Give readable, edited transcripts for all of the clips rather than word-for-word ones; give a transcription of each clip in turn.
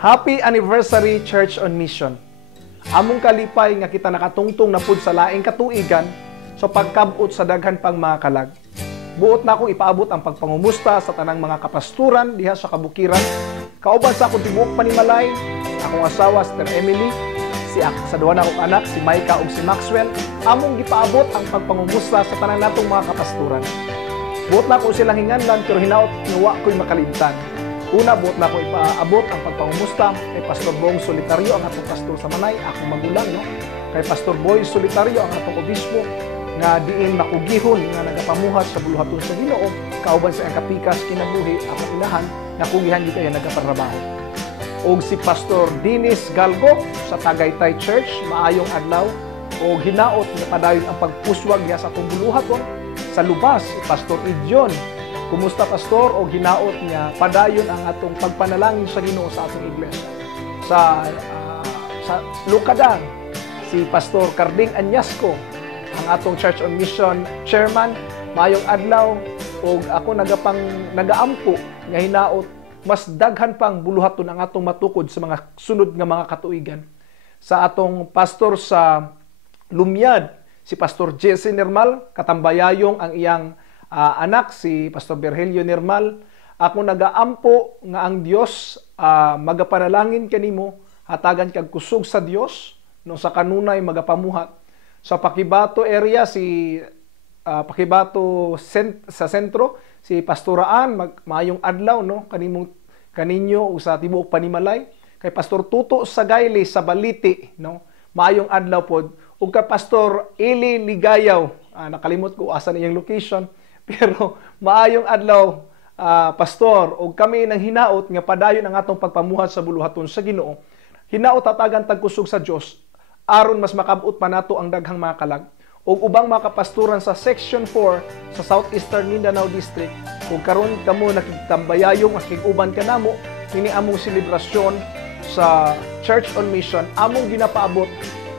Happy anniversary, Church on Mission. Among kalipay nga kita nakatungtong na pud sa laing katuigan sa pagkabot sa daghan pang mga kalag. Buot na akong ipaabot ang pagpangumusta sa tanang mga kapasturan diha sa kabukiran. Kauban sa akong tibuok panimalay, akong asawa si Emily, sa duha na akong anak si Micah ug si Maxwell, among gipaabot ang pagpangumusta sa tanang natong mga kapasturan. Buot na ako silang hinganlan pero hinaot nuwa ko'y makalimtan. Una, buot na ako ipaabot ang pagpangumusta kay Pastor Bong Solitario, ang atong pastor sa Manay, akong magulang, no? Kay Pastor Boy Solitario, ang atong obispo, nga diin nakugihon nga nagapamuhat sa buluhaton sa Ginoo, kauban sa kapikas kinabuhi, akong inahan, nakugihan di kaya nagapanrabaho. Og si Pastor Dennis Galgo sa Tagaytay Church, maayong adlaw, og hinaot nga padayon ang pagpuswag niya sa atong buluhaton. Sa lubas, si Pastor Idjon, kumusta pastor, o hinaot niya padayon ang atong pagpanalangin sa Ginoo sa atong iglesia. Sa Lukadang, si Pastor Carding Anyasco, ang atong Church on Mission chairman, maayong adlaw, o ako nagaampo nga hinaot mas daghan pang buluhaton ang atong matukod sa mga sunod nga mga katuigan. Sa atong pastor sa Lumyad, si Pastor Jesse Nermal, katambayayong ang iyang anak, si Pastor Virgilio Nermal, ako nagaampo nga ang Dios magapanalangin kanimo, hatagan kag kusog sa Dios, no sa kanunay magapamuhat. Sa Pakibato area, Pakibato sa sentro, si Pastoraan, maayong adlaw, no, kaninyo sa tibuok panimalay. Kay Pastor Tuto Sagayli sa Baliti, no, maayong adlaw pod. Ug kay Pastor Eli Ligayaw, nakalimot ko asa na iyang location, pero maayong adlaw, pastor, og kami nang hinaot nga padayon ang atong pagpamuhat sa buluhaton sa Ginoo. Hinaot hatagan tagkusog sa Dios aron mas makabut pa nato ang daghang mga kalag. Og ubang mga kapasturan sa Section 4 sa Southeastern Mindanao District, ug karon kamo nakigtambayayong akig-uban kanamo kini among selebrasyon sa Church on Mission, among ginapaabot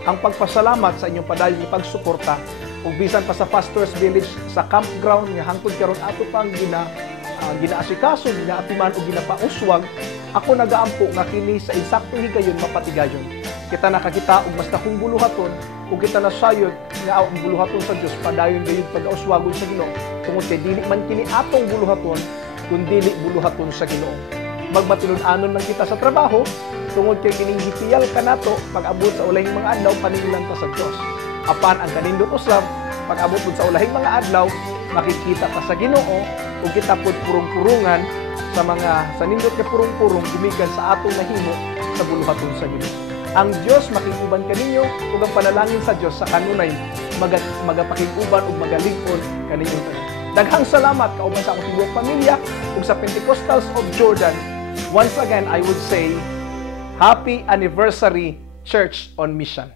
ang pagpasalamat sa inyong padayon ipagsuporta. Ug bisan pa sa Pastors Village sa campground nga hangtod karon ato pang ginaasikaso, ginaatiman o ginapauswag, ako nagaampo nga kini sa insaktong higayon mapatigayon. Kita nakakita og mas dakong buluhaton ug kita nasayod nga ang buluhaton sa Dios padayon gayud pag-auswagon sa Ginoo. Tungod kay dili man kini atong buluhaton kun dili buluhaton sa Ginoo. Magmatulun-anon man kita sa trabaho tungod kay kining gitiyal kanato pag-abot sa ulahing mga adlaw paningulan ta sa Dios. Apan ang kanindot usab pag-abot sa ulahing mga adlaw makikita ta sa Ginoo ug kita pud purong-purungan sa nindot nga purong-purong gumikan sa atong nahimo sa buluhaton sa Ginoo. Ang Dios makikuban kaninyo ug ang panalangin sa Dios sa kanunay magapakikuban ug magalig-on kaninyong tanan. Daghang salamat kauban sa akong tibuok pamilya ug sa Pentecostals of Jordan. Once again, I would say, Happy Anniversary, Church on Mission.